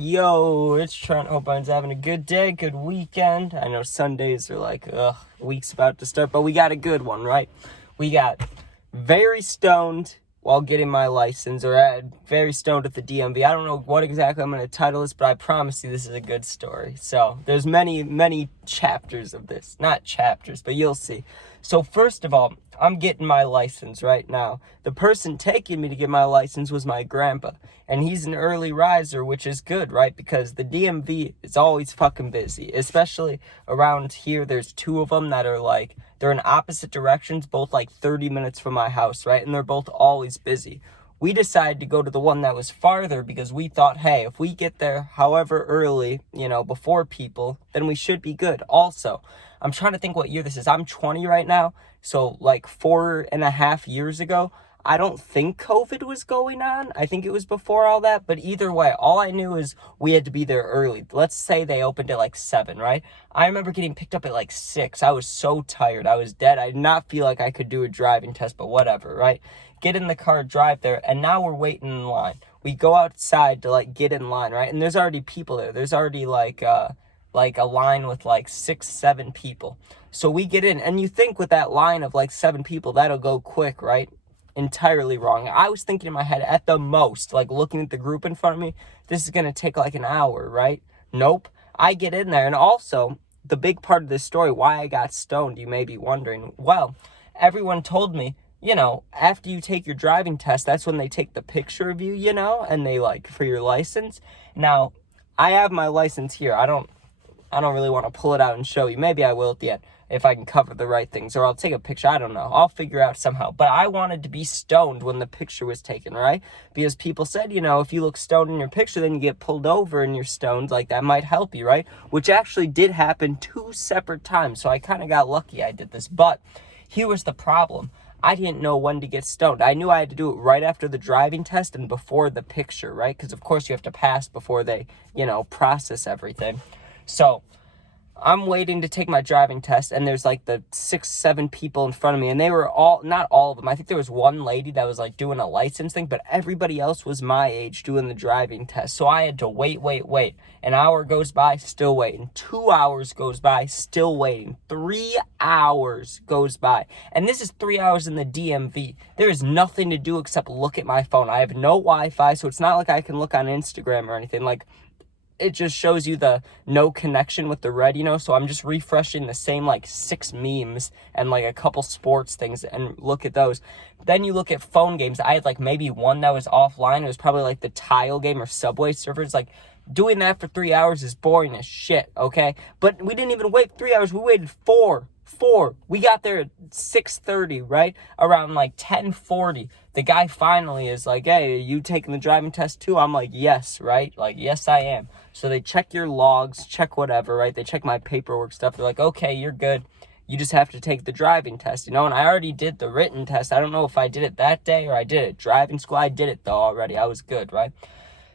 Yo, it's Trent. Hope everyone's having a good day, good weekend. I know Sundays are like, week's about to start, but we got a good one, right? We got very stoned while getting my license, or very stoned at the DMV. I don't know what exactly I'm going to title this, but I promise you this is a good story. So there's many chapters of this. Not chapters, but you'll see. So first of all, I'm getting my license right now. The person taking me to get my license was my grandpa, and he's an early riser, which is good, right? Because the DMV is always fucking busy, especially around here. There's two of them that are like, they're in opposite directions, both like 30 minutes from my house, right? And they're both always busy. We decided to go to the one that was farther because we thought, hey, if we get there however early, before people, then we should be good. Also, I'm trying to think what year this is. I'm 20 right now. So like 4.5 years ago, I don't think COVID was going on. I think it was before all that. But either way, all I knew is we had to be there early. Let's say they opened at like 7, right? I remember getting picked up at like 6. I was so tired. I was dead. I did not feel like I could do a driving test, but whatever, right? Get in the car, drive there, and now we're waiting in line. We go outside to like get in line, right? And there's already people there. There's already like a line with like 6-7 people. So we get in, and you think with that line of like 7 people, that'll go quick, right? Entirely wrong. I was thinking in my head, at the most, like looking at the group in front of me, this is going to take like an hour, right? Nope. I get in there, and also, the big part of this story, why I got stoned, you may be wondering. Well, everyone told me, after you take your driving test, that's when they take the picture of you, and they like, for your license. Now, I have my license here. I don't really want to pull it out and show you. Maybe I will at the end if I can cover the right things, or I'll take a picture. I don't know. I'll figure out somehow. But I wanted to be stoned when the picture was taken, right? Because people said, if you look stoned in your picture, then you get pulled over and you're stoned. Like, that might help you, right? Which actually did happen 2 separate times. So I kind of got lucky I did this. But here was the problem. I didn't know when to get stoned. I knew I had to do it right after the driving test and before the picture, right? Because, of course, you have to pass before they, process everything. So I'm waiting to take my driving test, and there's like the 6-7 people in front of me, and they were all, not all of them, I think there was one lady that was like doing a license thing, but everybody else was my age doing the driving test. So I had to wait. An hour goes by, still waiting. 2 hours goes by, still waiting. 3 hours goes by, and this is 3 hours in the DMV. There is nothing to do except look at my phone. I have no Wi-Fi, so it's not like I can look on Instagram or anything. Like, it just shows you the no connection with the red, so I'm just refreshing the same like 6 memes and like a couple sports things and look at those. Then you look at phone games. I had like maybe one that was offline. It was probably like the Tile game or Subway Surfers. Like, doing that for 3 hours is boring as shit, okay? But we didn't even wait 3 hours. We waited 4. We got there at 6:30, right? Around like 10:40. The guy finally is like, hey, are you taking the driving test too? I'm like, yes, right? Like, yes, I am. So they check your logs, check whatever, right? They check my paperwork stuff. They're like, okay, you're good. You just have to take the driving test, and I already did the written test. I don't know if I did it that day or I did it driving school. I did it though already. I was good, right?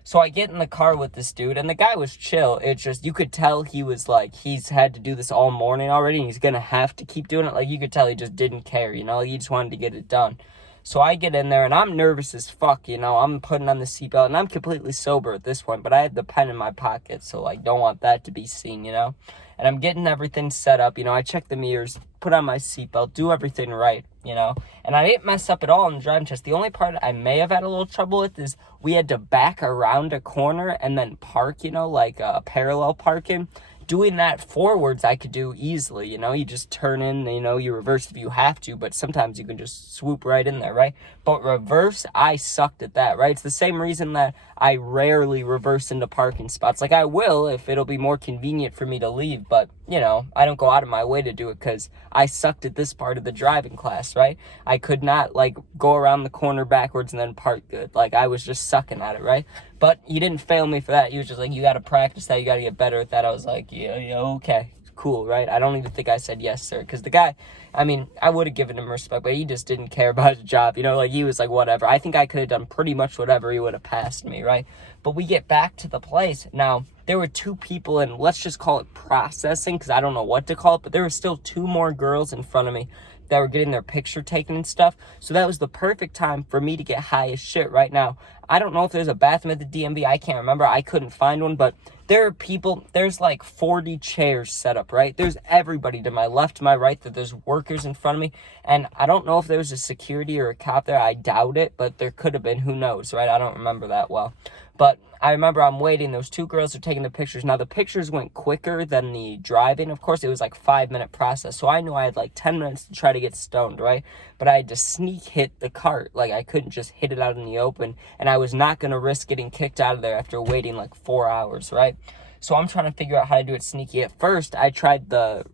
So I get in the car with this dude, and the guy was chill. It's just, you could tell he was like, he's had to do this all morning already, and he's going to have to keep doing it. Like, you could tell he just didn't care, he just wanted to get it done. So I get in there, and I'm nervous as fuck, I'm putting on the seatbelt, and I'm completely sober at this point, but I had the pen in my pocket, so, like, don't want that to be seen, And I'm getting everything set up, I check the mirrors, put on my seatbelt, do everything right, And I didn't mess up at all in the driving test. The only part I may have had a little trouble with is we had to back around a corner and then park, like parallel parking. Doing that forwards I could do easily, you just turn in, you reverse if you have to, but sometimes you can just swoop right in there, right? But reverse, I sucked at that, right? It's the same reason that I rarely reverse into parking spots. Like, I will if it'll be more convenient for me to leave, but, I don't go out of my way to do it because I sucked at this part of the driving class, right? I could not, like, go around the corner backwards and then park good. Like, I was just sucking at it, right? But he didn't fail me for that. He was just like, you got to practice that. You got to get better at that. I was like, yeah, okay, cool, right? I don't even think I said yes, sir. Because the guy, I would have given him respect, but he just didn't care about his job. Like, he was like, whatever. I think I could have done pretty much whatever. He would have passed me, right? But we get back to the place. Now, there were 2 people in, let's just call it processing, because I don't know what to call it, but there were still 2 more girls in front of me that were getting their picture taken and stuff. So that was the perfect time for me to get high as shit. Right now, I don't know if there's a bathroom at the DMV. I can't remember. I couldn't find one, but there are people, there's like 40 chairs set up, right? There's everybody to my left, to my right, that there's workers in front of me. And I don't know if there was a security or a cop there. I doubt it, but there could have been. Who knows, right? I don't remember that well. But I remember I'm waiting. Those two girls are taking the pictures. Now, the pictures went quicker than the driving. Of course, it was like 5-minute process. So I knew I had like 10 minutes to try to get stoned, right? But I had to sneak hit the cart. Like, I couldn't just hit it out in the open. And I was not going to risk getting kicked out of there after waiting like 4 hours, right? So I'm trying to figure out how to do it sneaky. At first, I tried the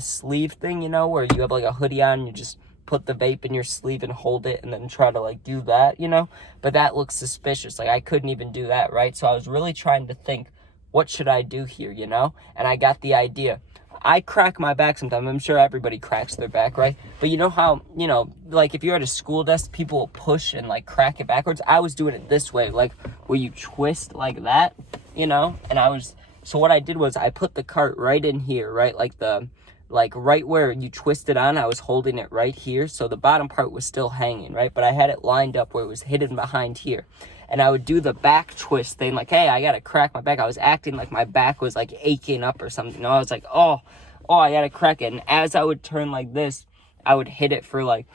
sleeve thing, you know, where you have like a hoodie on and you just put the vape in your sleeve and hold it and then try to like do that, you know, but that looks suspicious. Like, I couldn't even do that, right? So I was really trying to think, what should I do here, you know? And I got the idea. I crack my back sometimes. I'm sure everybody cracks their back, right? But you know how, you know, like if you're at a school desk, people will push and like crack it backwards. I was doing it this way, like where you twist like that, you know? And so what I did was I put the cart right in here, right? Like right where you twist it on, I was holding it right here. So the bottom part was still hanging, right? But I had it lined up where it was hidden behind here. And I would do the back twist thing, like, hey, I got to crack my back. I was acting like my back was like aching up or something. You know, I was like, oh, I got to crack it. And as I would turn like this, I would hit it for like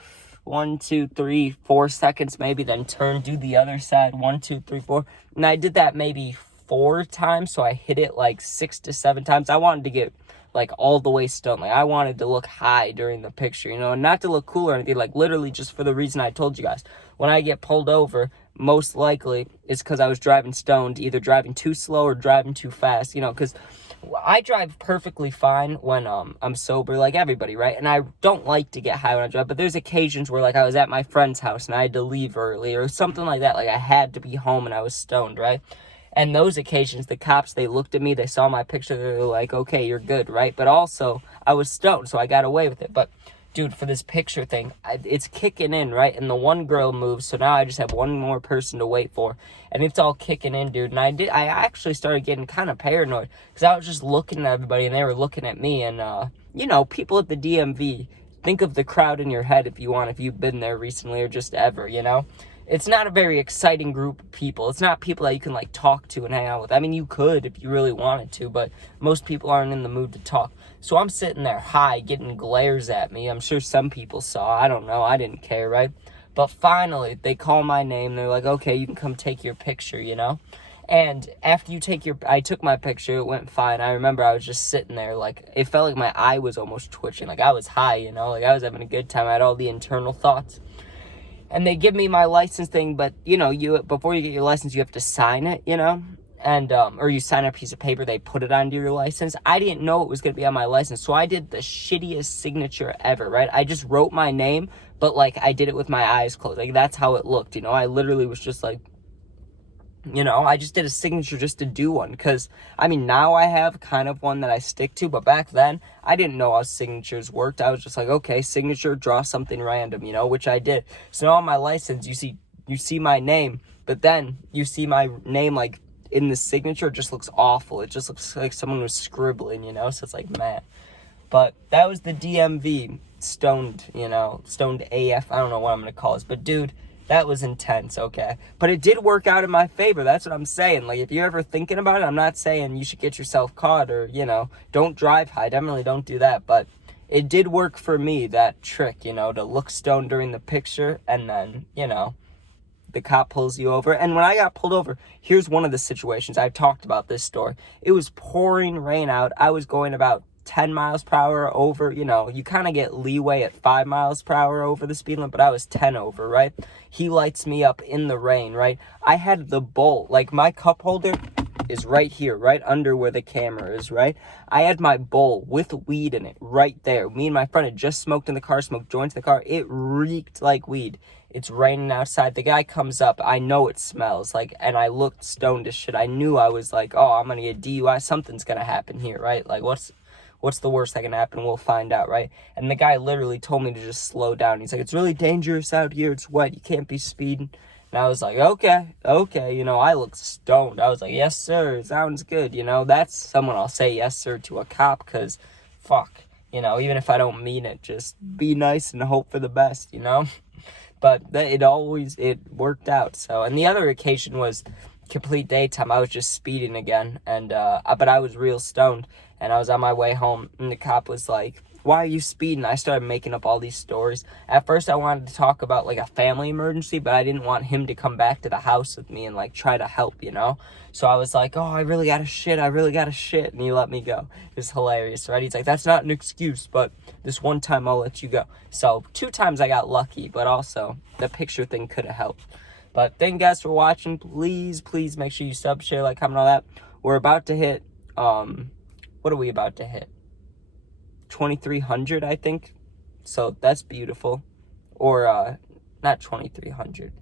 1, 2, 3, 4 seconds maybe, then turn, do the other side, 1, 2, 3, 4. And I did that maybe 4 times. So I hit it like 6 to 7 times. I wanted to get like all the way stoned. Like, I wanted to look high during the picture, you know, and not to look cool or anything, like literally just for the reason I told you guys. When I get pulled over, most likely it's because I was driving stoned, either driving too slow or driving too fast, you know, because I drive perfectly fine when I'm sober, like everybody, right? And I don't like to get high when I drive, but there's occasions where like I was at my friend's house and I had to leave early or something like that. Like, I had to be home and I was stoned, right? And those occasions, the cops, they looked at me, they saw my picture, they were like, okay, you're good, right? But also, I was stoned, so I got away with it. But, dude, for this picture thing, it's kicking in, right? And the one girl moves, so now I just have one more person to wait for. And it's all kicking in, dude. And I actually started getting kind of paranoid, because I was just looking at everybody, and they were looking at me. And, you know, people at the DMV, think of the crowd in your head if you've been there recently or just ever, you know? It's not a very exciting group of people. It's not people that you can, like, talk to and hang out with. I mean, you could if you really wanted to, but most people aren't in the mood to talk. So I'm sitting there high, getting glares at me. I'm sure some people saw. I don't know. I didn't care, right? But finally, they call my name. They're like, okay, you can come take your picture, you know? And after I took my picture, it went fine. I remember I was just sitting there, like, it felt like my eye was almost twitching. Like, I was high, you know? Like, I was having a good time. I had all the internal thoughts. And they give me my license thing, but, you know, before you get your license, you have to sign it, you know? And, or you sign a piece of paper, they put it onto your license. I didn't know it was going to be on my license, so I did the shittiest signature ever, right? I just wrote my name, but, like, I did it with my eyes closed. Like, that's how it looked, you know? I literally was just like, you know, I just did a signature just to do one, because, I mean, now I have kind of one that I stick to, but back then, I didn't know how signatures worked. I was just like, okay, signature, draw something random, you know, which I did. So now on my license, you see my name, but then you see my name, like, in the signature, it just looks awful. It just looks like someone was scribbling, you know, so it's like, man. But that was the DMV, stoned, you know, stoned AF, I don't know what I'm going to call this, but dude, that was intense, okay? But it did work out in my favor. That's what I'm saying. Like, if you're ever thinking about it, I'm not saying you should get yourself caught or, you know, don't drive high. Definitely don't do that. But it did work for me, that trick, you know, to look stoned during the picture and then, you know, the cop pulls you over. And when I got pulled over, here's one of the situations. I've talked about this story. It was pouring rain out. I was going about 10 miles per hour over, you know, you kind of get leeway at 5 miles per hour over the speed limit, but I was 10 over, right? He lights me up in the rain, right? I had the bowl, like my cup holder is right here, right under where the camera is, right? I had my bowl with weed in it right there. Me and my friend had just smoked in the car, smoked joints in the car. It reeked like weed. It's raining outside. The guy comes up. I know it smells like, and I looked stoned as shit. I knew I was like, oh, I'm going to get DUI. Something's going to happen here, right? Like, what's the worst that can happen? We'll find out, right? And the guy literally told me to just slow down. He's like, it's really dangerous out here. It's wet. You can't be speeding. And I was like, okay. You know, I looked stoned. I was like, yes, sir. Sounds good. You know, that's someone I'll say yes, sir, to a cop, because, fuck. you know, even if I don't mean it, just be nice and hope for the best, you know? But it worked out. So, and the other occasion was complete daytime. I was just speeding again, and but I was real stoned, and I was on my way home, and the cop was like, "Why are you speeding?" I started making up all these stories. At first, I wanted to talk about like a family emergency, but I didn't want him to come back to the house with me and like try to help, you know? So I was like, "Oh, I really gotta shit, and he let me go. It was hilarious, right? He's like, "That's not an excuse, but this one time I'll let you go." So 2 times I got lucky, but also the picture thing could have helped. But thank you guys for watching. Please make sure you sub, share, like, comment, all that. We're about to hit, what are we about to hit? 2,300, I think. So that's beautiful. Or, not 2,300.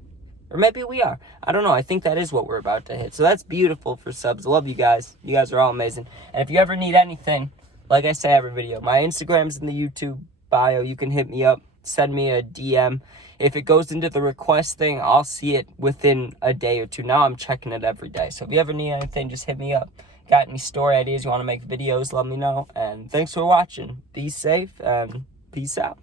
Or maybe we are. I don't know. I think that is what we're about to hit. So that's beautiful for subs. Love you guys. You guys are all amazing. And if you ever need anything, like I say every video, my Instagram's in the YouTube bio. You can hit me up. Send me a DM. If it goes into the request thing, I'll see it within a day or two. Now I'm checking it every day. So if you ever need anything, just hit me up. Got any story ideas you want to make videos, let me know. And thanks for watching. Be safe and peace out.